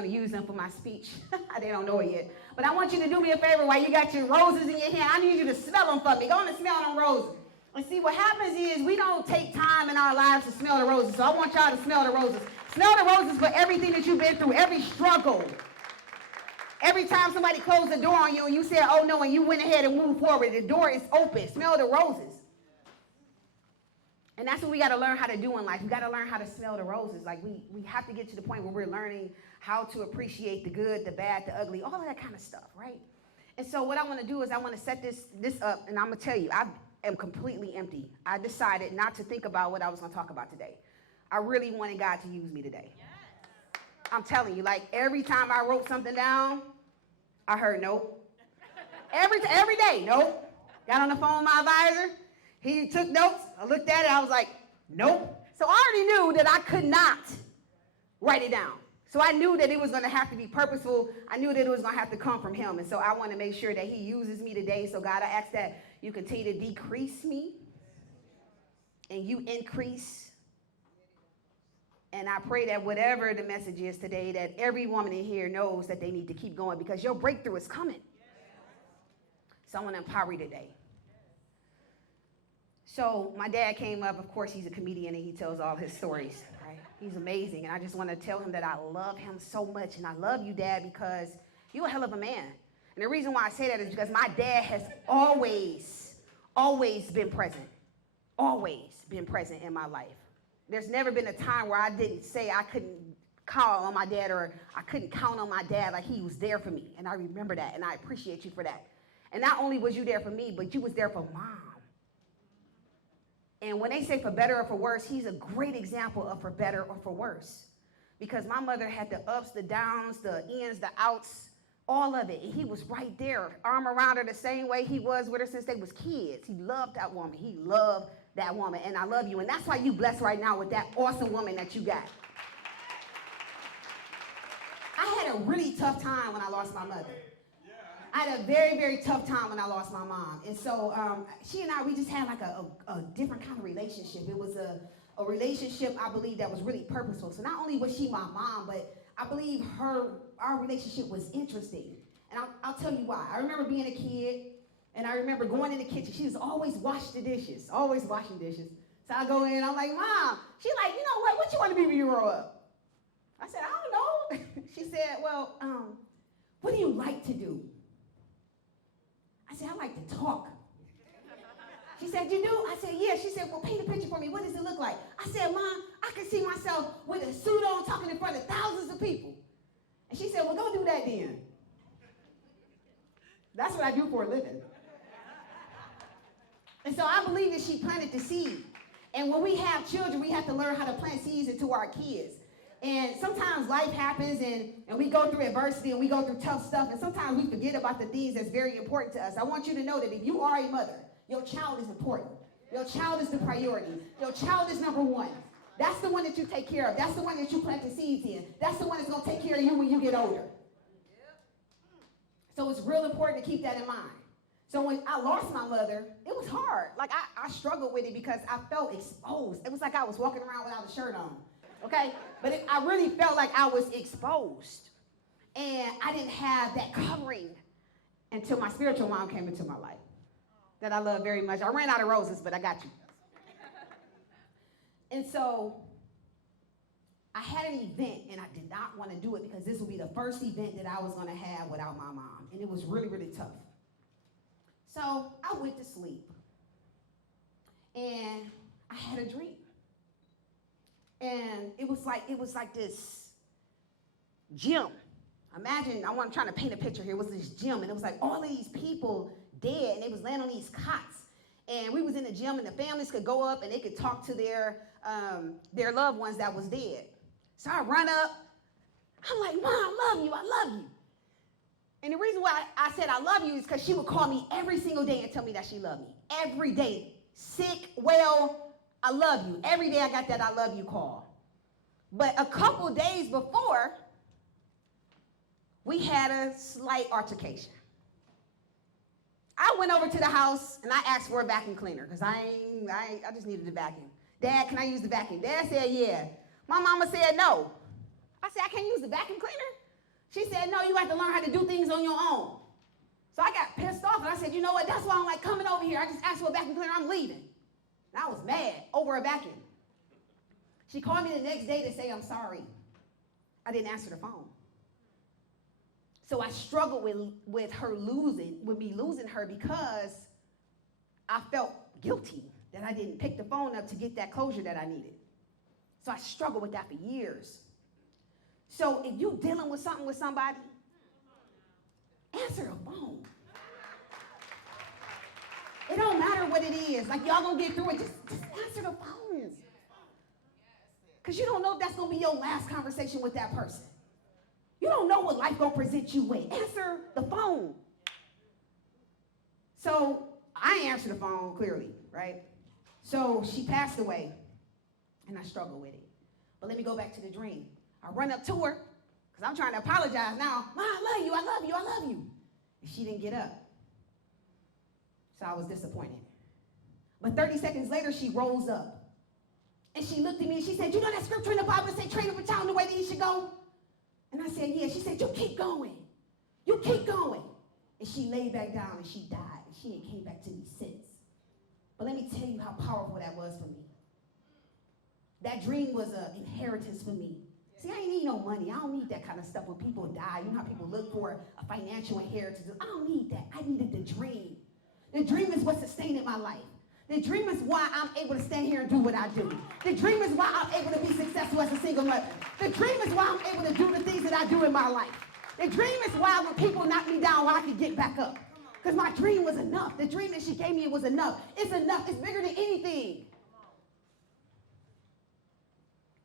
going to use them for my speech. They don't know it yet. But I want you to do me a favor while you got your roses in your hand. I need you to smell them for me. Go on and smell them roses. And see, what happens is we don't take time in our lives to smell the roses. So I want y'all to smell the roses. Smell the roses for everything that you've been through, every struggle. Every time somebody closed the door on you and you said, oh no, and you went ahead and moved forward, the door is open. Smell the roses. And that's what we got to learn how to do in life. We got to learn how to smell the roses. Like we have to get to the point where we're learning how to appreciate the good, the bad, the ugly, all of that kind of stuff, right? And so what I want to do is I want to set this up, and I'm going to tell you, I am completely empty. I decided not to think about what I was going to talk about today. I really wanted God to use me today. Yes. I'm telling you, like every time I wrote something down, I heard nope. Every day, nope. Got on the phone with my advisor. He took notes. I looked at it. I was like, nope. So I already knew that I could not write it down. So I knew that it was going to have to be purposeful. I knew that it was going to have to come from him. And so I want to make sure that he uses me today. So God, I ask that you continue to decrease me and you increase. And I pray that whatever the message is today, that every woman in here knows that they need to keep going because your breakthrough is coming. So I want to empower you today. So my dad came up. Of course, he's a comedian, and he tells all his stories, right? He's amazing, and I just want to tell him that I love him so much, and I love you, Dad, because you're a hell of a man. And the reason why I say that is because my dad has always been present, in my life. There's never been a time where I didn't say I couldn't call on my dad or I couldn't count on my dad. Like, he was there for me, and I remember that, and I appreciate you for that. And not only was you there for me, but you was there for Mom. And when they say for better or for worse, he's a great example of for better or for worse. Because my mother had the ups, the downs, the ins, the outs, all of it. And he was right there, arm around her the same way he was with her since they was kids. He loved that woman. He loved that woman. And I love you. And that's why you blessed right now with that awesome woman that you got. I had a really tough time when I lost my mother. I had a very, very tough time when I lost my mom. And so she and I, we just had like a different kind of relationship. It was a relationship, I believe, that was really purposeful. So not only was she my mom, but I believe our relationship was interesting. And I'll tell you why. I remember being a kid, and I remember going in the kitchen. She was always washing the dishes, always washing dishes. So I go in, I'm like, Mom. She's like, you know what you want to be when you grow up? I said, I don't know. She said, well, what do you like to do? I said, I like to talk. She said, you do? I said, yeah. She said, well, paint a picture for me. What does it look like? I said, Mom, I can see myself with a suit on talking in front of thousands of people. And she said, well, go do that then. That's what I do for a living. And so I believe that she planted the seed. And when we have children, we have to learn how to plant seeds into our kids. And sometimes life happens and we go through adversity and we go through tough stuff, and sometimes we forget about the things that's very important to us. I want you to know that if you are a mother, your child is important. Your child is the priority. Your child is number one. That's the one that you take care of. That's the one that you plant the seeds in. That's the one that's going to take care of you when you get older. So it's real important to keep that in mind. So when I lost my mother, it was hard. Like I struggled with it because I felt exposed. It was like I was walking around without a shirt on. Okay? But I really felt like I was exposed. And I didn't have that covering until my spiritual mom came into my life that I love very much. I ran out of roses, but I got you. And so I had an event, and I did not want to do it because this would be the first event that I was going to have without my mom. And it was really, really tough. So I went to sleep. And I had a dream. And it was like this gym. Imagine, I'm trying to paint a picture here. It was this gym, and it was like all of these people dead, and they was laying on these cots. And we was in the gym, and the families could go up, and they could talk to their loved ones that was dead. So I run up. I'm like, Mom, I love you. I love you. And the reason why I said I love you is because she would call me every single day and tell me that she loved me. Every day. Sick, well, I love you. Every day I got that I love you call. But a couple days before, we had a slight altercation. I went over to the house and I asked for a vacuum cleaner because I just needed a vacuum. Dad, can I use the vacuum? Dad said, yeah. My mama said no. I said, I can't use the vacuum cleaner? She said, no, you have to learn how to do things on your own. So I got pissed off, and I said, you know what, that's why I'm like coming over here. I just asked for a vacuum cleaner, I'm leaving. And I was mad over a vacuum. She called me the next day to say, I'm sorry. I didn't answer the phone. So I struggled with me losing her because I felt guilty that I didn't pick the phone up to get that closure that I needed. So I struggled with that for years. So if you're dealing with something with somebody, answer the phone. It don't matter what it is. Like, y'all gonna get through it. Just answer the phone. Because you don't know if that's gonna be your last conversation with that person. You don't know what life gonna present you with. Answer the phone. So I answered the phone clearly, right? So she passed away, and I struggled with it. But let me go back to the dream. I run up to her, because I'm trying to apologize now. Ma, I love you, I love you, I love you. And she didn't get up. So I was disappointed. But 30 seconds later, she rose up. And she looked at me and she said, you know that scripture in the Bible that says, train up a child in the way that he should go? And I said, yeah. She said, you keep going. You keep going. And she laid back down and she died. And she ain't came back to me since. But let me tell you how powerful that was for me. That dream was an inheritance for me. See, I ain't need no money. I don't need that kind of stuff when people die. You know how people look for a financial inheritance. I don't need that. I needed the dream. The dream is what sustained my life. The dream is why I'm able to stand here and do what I do. The dream is why I'm able to be successful as a single mother. The dream is why I'm able to do the things that I do in my life. The dream is why when people knock me down, I can get back up. Because my dream was enough. The dream that she gave me was enough. It's enough. It's bigger than anything.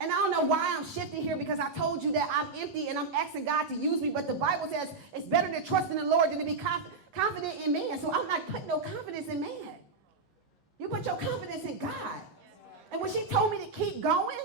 And I don't know why I'm shifting here, because I told you that I'm empty and I'm asking God to use me. But the Bible says it's better to trust in the Lord than to be confident in man. So I'm not putting no confidence in man. You put your confidence in God. And when she told me to keep going,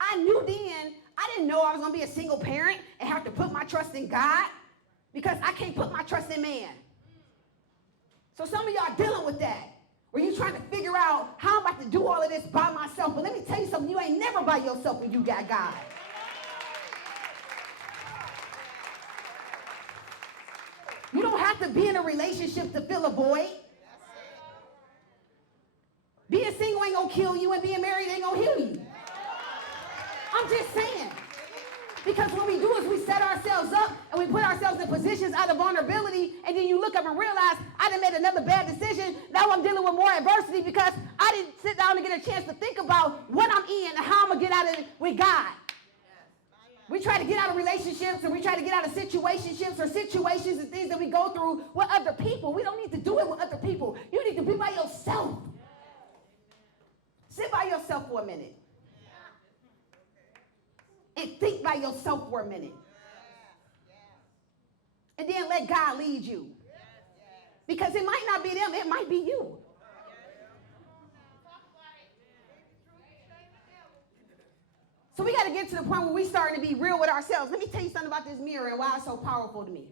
I knew then, I didn't know I was going to be a single parent and have to put my trust in God, because I can't put my trust in man. So some of y'all dealing with that, where you're trying to figure out how I'm about to do all of this by myself. But let me tell you something, you ain't never by yourself when you got God. You don't have to be in a relationship to fill a void. Being single ain't gonna kill you, and being married ain't gonna heal you. I'm just saying. Because what we do is we set ourselves up and we put ourselves in positions out of vulnerability, and then you look up and realize I done made another bad decision. Now I'm dealing with more adversity because I didn't sit down and get a chance to think about what I'm in and how I'm gonna get out of it with God. We try to get out of relationships, and we try to get out of situationships or situations and things that we go through with other people. We don't need to do it with other people. You need to be by yourself. Sit by yourself for a minute. And think by yourself for a minute. And then let God lead you. Because it might not be them, it might be you. So we got to get to the point where we starting to be real with ourselves. Let me tell you something about this mirror and why it's so powerful to me.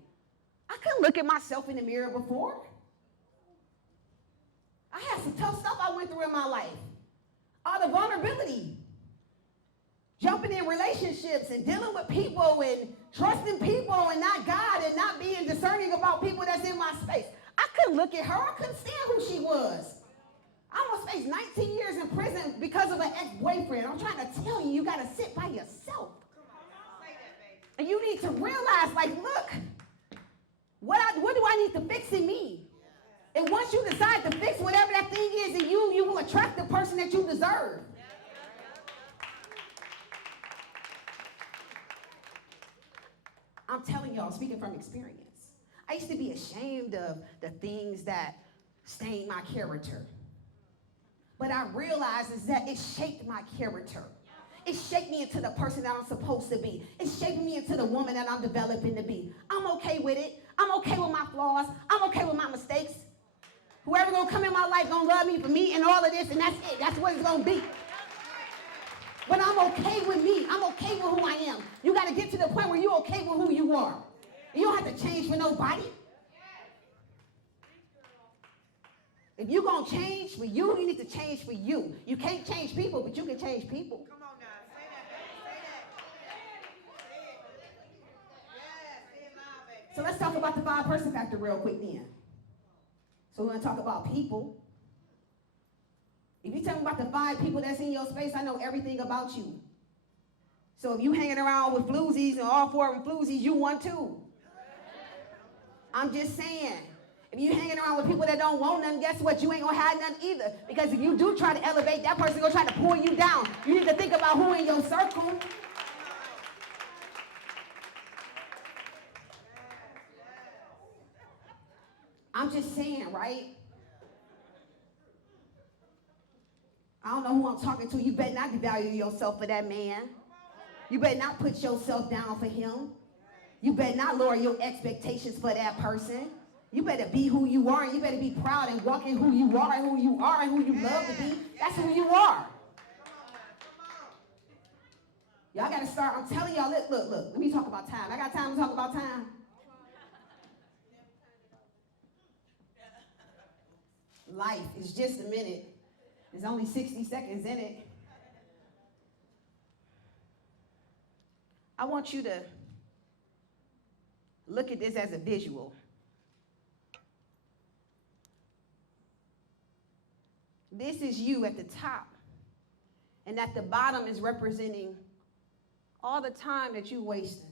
I couldn't look at myself in the mirror before. I had some tough stuff I went through in my life. All the vulnerability. Jumping in relationships and dealing with people and trusting people and not God, and not being discerning about people that's in my space. I couldn't look at her. I couldn't stand who she was. I almost faced 19 years in prison because of an ex-boyfriend. I'm trying to tell you, you got to sit by yourself. And you need to realize, like, look, what do I need to fix in me? And once you decide to fix whatever that thing is in you, you will attract the person that you deserve. I'm telling y'all, speaking from experience. I used to be ashamed of the things that stained my character. But I realized is that it shaped my character. It shaped me into the person that I'm supposed to be. It shaped me into the woman that I'm developing to be. I'm okay with it. I'm okay with my flaws. I'm okay with my mistakes. Whoever gonna come in my life gonna love me for me and all of this, and that's it. That's what it's gonna be. But I'm okay with me. I'm okay with who I am. You got to get to the point where you're okay with who you are. You don't have to change for nobody. If you're going to change for you, you need to change for you. You can't change people, but you can change people. Come on now. Say that. Say that. So let's talk about the 5-person factor real quick then. So we're going to talk about people. If you tell me about the 5 people that's in your space, I know everything about you. So if you hanging around with floozies and all 4 of them floozies, you one too. I'm just saying. If you hanging around with people that don't want nothing, guess what? You ain't going to have nothing either. Because if you do try to elevate, that person going to try to pull you down. You need to think about who in your circle. I'm just saying, right? I don't know who I'm talking to. You better not devalue yourself for that man. You better not put yourself down for him. You better not lower your expectations for that person. You better be who you are, and you better be proud and walk in who you are and who you are and who you love to be. That's who you are. Y'all got to start. I'm telling y'all, look. Let me talk about time. I got time to talk about time. Life is just a minute. There's only 60 seconds in it. I want you to look at this as a visual. This is you at the top. And at the bottom is representing all the time that you wasted.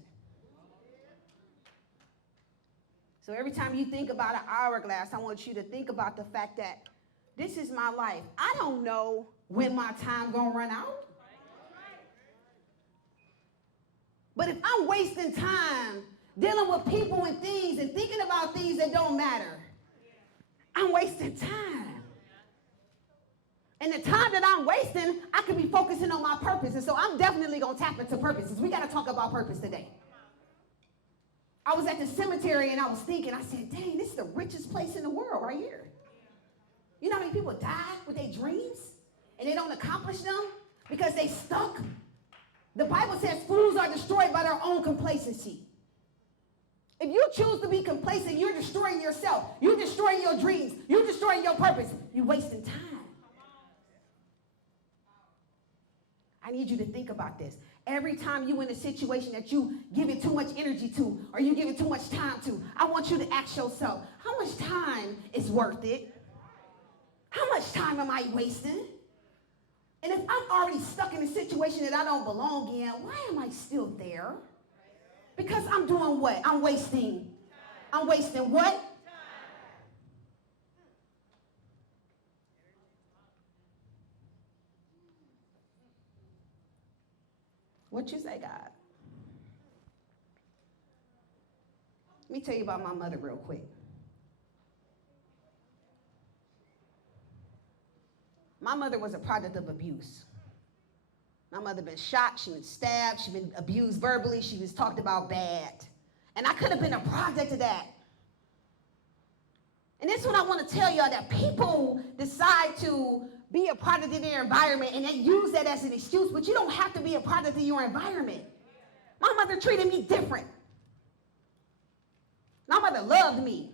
So every time you think about an hourglass, I want you to think about the fact that this is my life. I don't know when my time gonna run out. But if I'm wasting time dealing with people and things and thinking about things that don't matter, I'm wasting time. And the time that I'm wasting, I could be focusing on my purpose. And so I'm definitely gonna tap into purposes. We gotta talk about purpose today. I was at the cemetery and I was thinking, I said, dang, this is the richest place in the world right here. You know how many people die with their dreams and they don't accomplish them because they stuck? The Bible says fools are destroyed by their own complacency. If you choose to be complacent, you're destroying yourself. You're destroying your dreams. You're destroying your purpose. You're wasting time. I need you to think about this. Every time you're in a situation that you give it too much energy to or you give it too much time to, I want you to ask yourself, how much time is worth it? How much time am I wasting? And if I'm already stuck in a situation that I don't belong in, why am I still there? Because I'm doing what? I'm wasting. I'm wasting what? What you say, God? Let me tell you about my mother real quick. My mother was a product of abuse. My mother been shot, she been stabbed, she been abused verbally, she was talked about bad. And I could have been a product of that. And this is what I want to tell y'all, that people decide to be a product of their environment and they use that as an excuse, but you don't have to be a product of your environment. My mother treated me different. My mother loved me.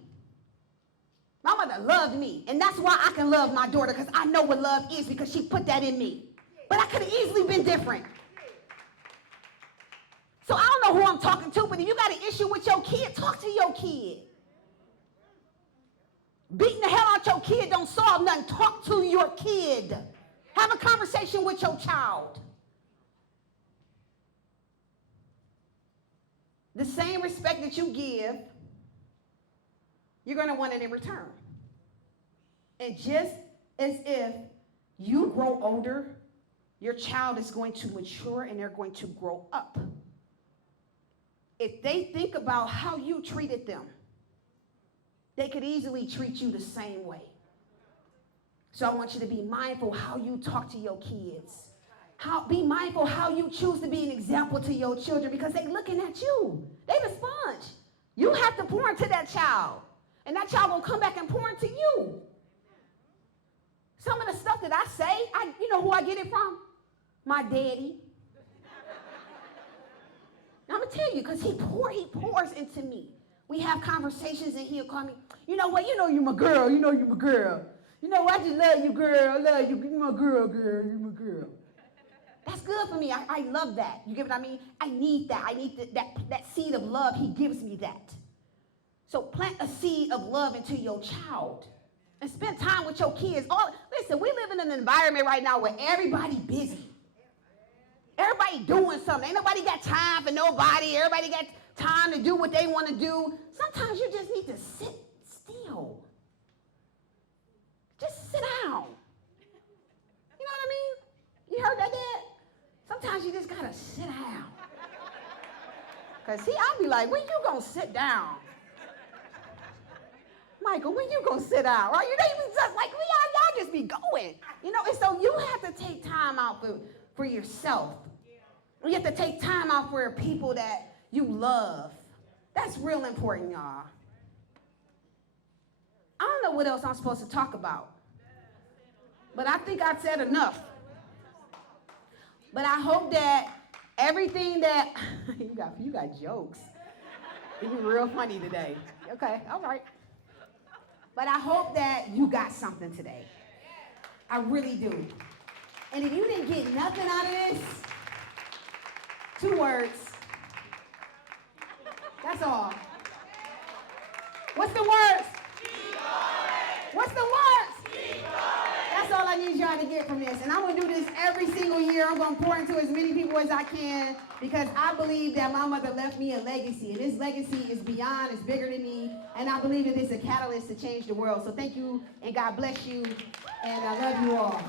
My mother loved me, and that's why I can love my daughter, because I know what love is, because she put that in me. But I could have easily been different. So I don't know who I'm talking to, but if you got an issue with your kid, talk to your kid. Beating the hell out your kid don't solve nothing. Talk to your kid. Have a conversation with your child. The same respect that you give, you're going to want it in return. And just as if you grow older, your child is going to mature and they're going to grow up. If they think about how you treated them, they could easily treat you the same way. So I want you to be mindful how you talk to your kids. Be mindful how you choose to be an example to your children, because they're looking at you. They're a sponge. You have to pour into that child. And that child will come back and pour into you. Some of the stuff that I say, you know who I get it from? My daddy. Now, I'm going to tell you, because he pours into me. We have conversations and he'll call me, you know what, you know you're my girl, you know you're my girl. You know, I just love you, girl, I love you, you're my girl, you're my girl. That's good for me. I love that. You get what I mean? I need that. I need that seed of love. He gives me that. So plant a seed of love into your child and spend time with your kids. Listen, we live in an environment right now where everybody busy. Everybody doing something. Ain't nobody got time for nobody. Everybody got time to do what they want to do. Sometimes you just need to sit still. Just sit down. You know what I mean? You heard that, Dad? Sometimes you just got to sit down. Because, see, I'll be like, when you going to sit down? Michael, when you going to sit down? Right? You know, you just like, y'all just be going. You know, and so you have to take time out for yourself. You have to take time out for people that you love. That's real important, y'all. I don't know what else I'm supposed to talk about. But I think I've said enough. But I hope that everything that, you got jokes. You're real funny today. Okay, all right. But I hope that you got something today. I really do. And if you didn't get nothing out of this, 2 words. That's all. What's the words? What's the words? That's all I need y'all to get from this. And I'm going to do this every single year. I'm going to pour into as many people as I can because I believe that my mother left me a legacy. And this legacy is beyond, it's bigger than me. And I believe that it's a catalyst to change the world. So thank you, and God bless you. And I love you all.